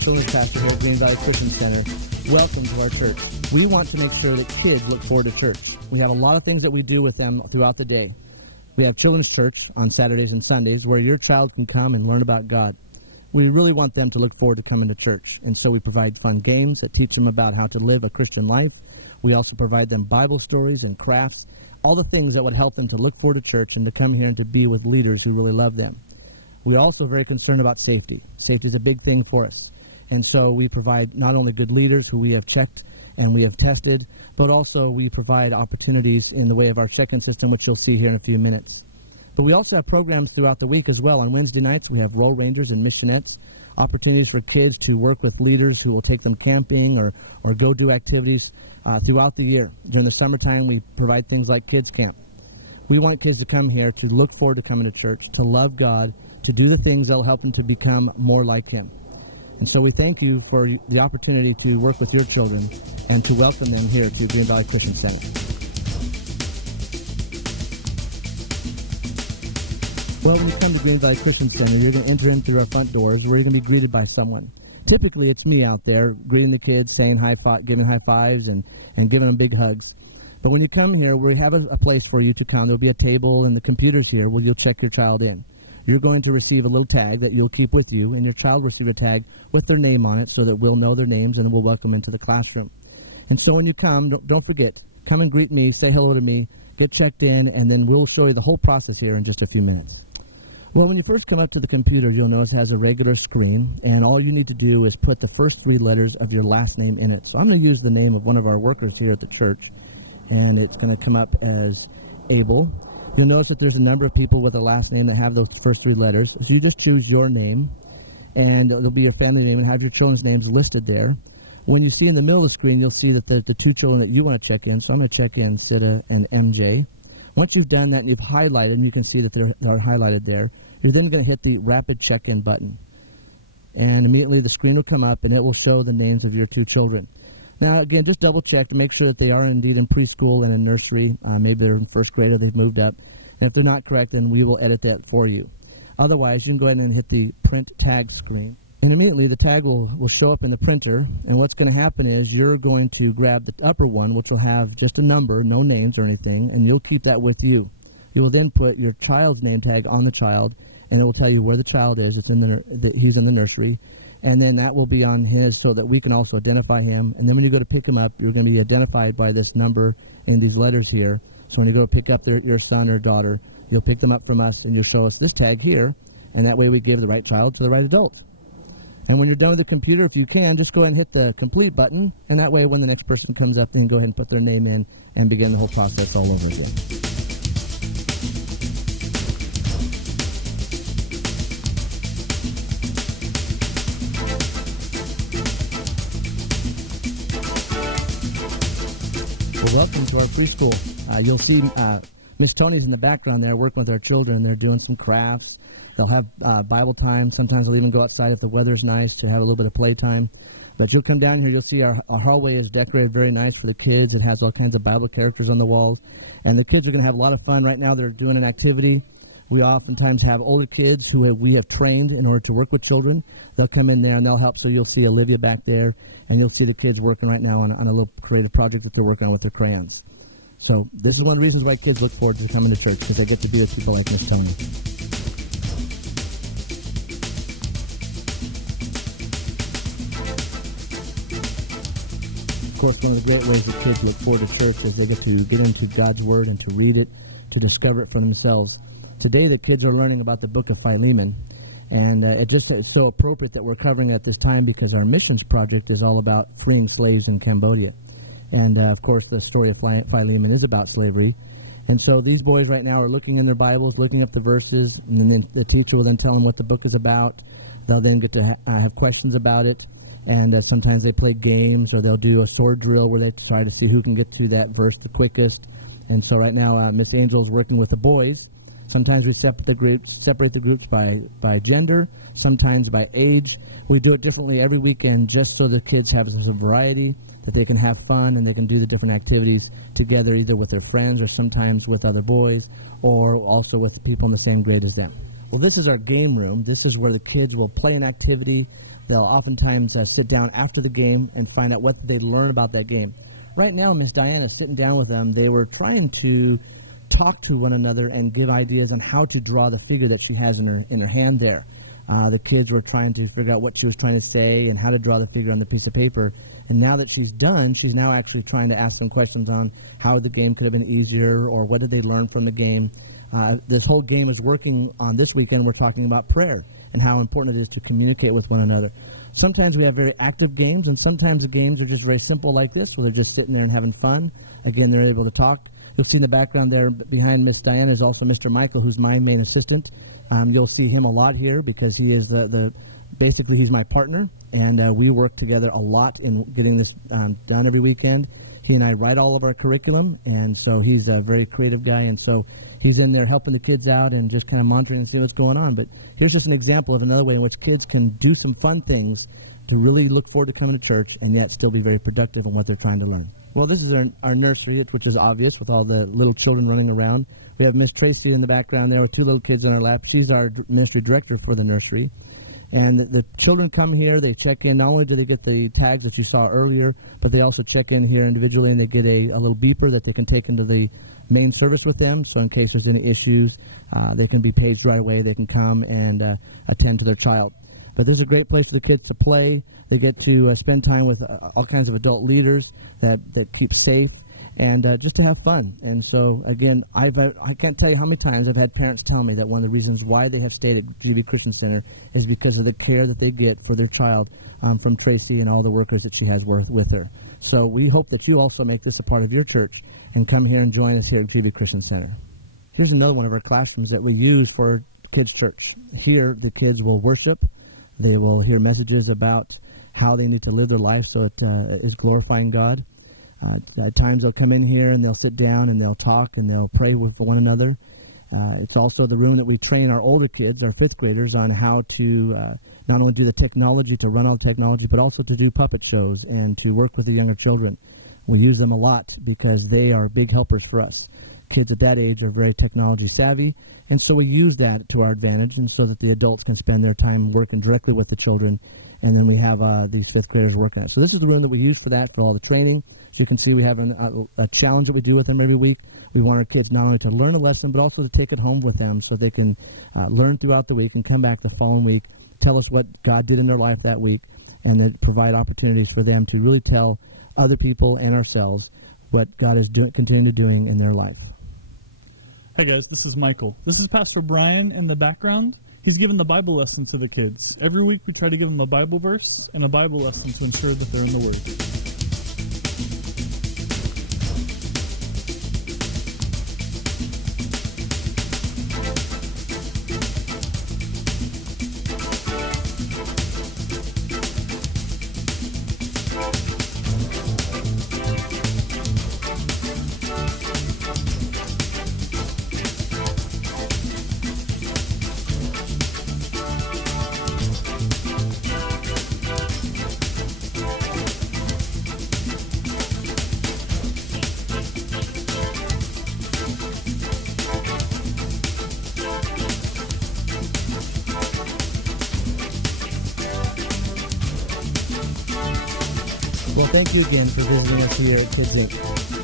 children's pastor here at Green Valley Christian Center. Welcome to our church. We want to make sure that kids look forward to church. We have a lot of things that we do with them throughout the day. We have children's church on Saturdays and Sundays where your child can come and learn about God. We really want them to look forward to coming to church, and so we provide fun games that teach them about how to live a Christian life. We also provide them Bible stories and crafts, all the things that would help them to look forward to church and to come here and to be with leaders who really love them. We're also very concerned about safety. Safety is a big thing for us, and so we provide not only good leaders who we have checked and we have tested, but also we provide opportunities in the way of our check-in system, which you'll see here in a few minutes. But we also have programs throughout the week as well. On Wednesday nights, we have Role Rangers and Missionettes, opportunities for kids to work with leaders who will take them camping or go do activities throughout the year. During the summertime, we provide things like kids camp. We want kids to come here to look forward to coming to church, to love God, to do the things that will help them to become more like Him. And so we thank you for the opportunity to work with your children and to welcome them here to Green Valley Christian Center. Well, when you come to Green Valley Christian Center, you're going to enter in through our front doors where you're going to be greeted by someone. Typically, it's me out there greeting the kids, saying giving high fives and giving them big hugs. But when you come here, we have a place for you to come. There will be a table and the computers here where you'll check your child in. You're going to receive a little tag that you'll keep with you, and your child will receive a tag with their name on it so that we'll know their names and we'll welcome them into the classroom. And so when you come, don't forget, come and greet me, say hello to me, get checked in, and then we'll show you the whole process here in just a few minutes. Well, when you first come up to the computer, you'll notice it has a regular screen, and all you need to do is put the first 3 letters of your last name in it. So I'm going to use the name of one of our workers here at the church, and it's going to come up as Abel. You'll notice that there's a number of people with a last name that have those first 3 letters. So you just choose your name, and there'll be your family name and have your children's names listed there. When you see in the middle of the screen, you'll see that the 2 children that you want to check in. So I'm going to check in Sita and MJ. Once you've done that and you've highlighted, and you can see that they're highlighted there, you're then going to hit the rapid check-in button. And immediately the screen will come up, and it will show the names of your 2 children. Now, again, just double-check to make sure that they are indeed in preschool and in nursery. Maybe they're in first grade or they've moved up. And if they're not correct, then we will edit that for you. Otherwise, you can go ahead and hit the print tag screen. And immediately the tag will show up in the printer. And what's going to happen is you're going to grab the upper one, which will have just a number, no names or anything, and you'll keep that with you. You will then put your child's name tag on the child, and it will tell you where the child is. He's in the nursery. And then that will be on his so that we can also identify him. And then when you go to pick him up, you're going to be identified by this number and these letters here. So when you go pick up your son or daughter, you'll pick them up from us, and you'll show us this tag here. And that way we give the right child to the right adult. And when you're done with the computer, if you can, just go ahead and hit the complete button. And that way when the next person comes up, they can go ahead and put their name in and begin the whole process all over again. Welcome to our preschool. You'll see Miss Tony's in the background there working with our children. They're doing some crafts. They'll have Bible time. Sometimes they'll even go outside if the weather's nice to have a little bit of playtime. But you'll come down here, you'll see our hallway is decorated very nice for the kids. It has all kinds of Bible characters on the walls. And the kids are going to have a lot of fun. Right now they're doing an activity. We oftentimes have older kids who we have trained in order to work with children. They'll come in there and they'll help. So you'll see Olivia back there. And you'll see the kids working right now on a little creative project that they're working on with their crayons. So this is one of the reasons why kids look forward to coming to church, because they get to be with people like Miss Tony. Of course, one of the great ways that kids look forward to church is they get into God's Word and to read it, to discover it for themselves. Today, the kids are learning about the book of Philemon. And it just is so appropriate that we're covering it at this time because our missions project is all about freeing slaves in Cambodia. And, of course, the story of Philemon is about slavery. And so these boys right now are looking in their Bibles, looking up the verses, and then the teacher will then tell them what the book is about. They'll then get to have questions about it. And sometimes they play games or they'll do a sword drill where they try to see who can get to that verse the quickest. And so right now Miss Angel is working with the boys. Sometimes we separate the groups by gender, sometimes by age. We do it differently every weekend just so the kids have some variety, that they can have fun and they can do the different activities together either with their friends or sometimes with other boys or also with people in the same grade as them. Well, this is our game room. This is where the kids will play an activity. They'll oftentimes sit down after the game and find out what they learn about that game. Right now, Miss Diana is sitting down with them. They were trying to talk to one another and give ideas on how to draw the figure that she has in her hand there. The kids were trying to figure out what she was trying to say and how to draw the figure on the piece of paper. And now that she's done, she's now actually trying to ask some questions on how the game could have been easier or what did they learn from the game. This whole game is working on this weekend. We're talking about prayer and how important it is to communicate with one another. Sometimes we have very active games, and sometimes the games are just very simple like this, where they're just sitting there and having fun. Again, they're able to talk. You'll see in the background there behind Miss Diana is also Mr. Michael, who's my main assistant. You'll see him a lot here because he is basically he's my partner, and we work together a lot in getting this done every weekend. He and I write all of our curriculum, and so he's a very creative guy, and so he's in there helping the kids out and just kind of monitoring and seeing what's going on. But here's just an example of another way in which kids can do some fun things to really look forward to coming to church and yet still be very productive in what they're trying to learn. Well, this is our nursery, which is obvious with all the little children running around. We have Miss Tracy in the background there with two little kids in our lap. She's our ministry director for the nursery. And the children come here, they check in. Not only do they get the tags that you saw earlier, but they also check in here individually, and they get a little beeper that they can take into the main service with them. So in case there's any issues, they can be paged right away. They can come and attend to their child. But this is a great place for the kids to play. They get to spend time with all kinds of adult leaders that keep safe and just to have fun. And so, again, I can't tell you how many times I've had parents tell me that one of the reasons why they have stayed at GV Christian Center is because of the care that they get for their child from Tracy and all the workers that she has with her. So we hope that you also make this a part of your church and come here and join us here at GV Christian Center. Here's another one of our classrooms that we use for kids' church. Here, the kids will worship. They will hear messages about how they need to live their life so it is glorifying God. At times they'll come in here and they'll sit down and they'll talk and they'll pray with one another. It's also the room that we train our older kids, our fifth graders, on how to not only do the technology, to run all the technology, but also to do puppet shows and to work with the younger children. We use them a lot because they are big helpers for us. Kids at that age are very technology savvy, and so we use that to our advantage, and so that the adults can spend their time working directly with the children, and then we have these fifth graders working on it. So this is the room that we use for that, for all the training. As you can see, we have a challenge that we do with them every week. We want our kids not only to learn a lesson, but also to take it home with them so they can learn throughout the week and come back the following week, tell us what God did in their life that week, and then provide opportunities for them to really tell other people and ourselves what God is continuing to doing in their life. Hey guys, this is Michael. This is Pastor Brian in the background. He's given the Bible lesson to the kids. Every week we try to give them a Bible verse and a Bible lesson to ensure that they're in the Word. Well, thank you again for visiting us here at Kids Inc.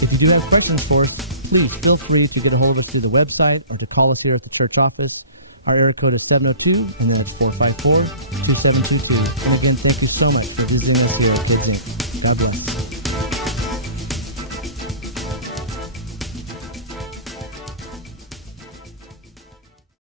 If you do have questions for us, please feel free to get a hold of us through the website or to call us here at the church office. Our area code is 702, and then it's 454-2722. And again, thank you so much for visiting us here at Kids Inc. God bless.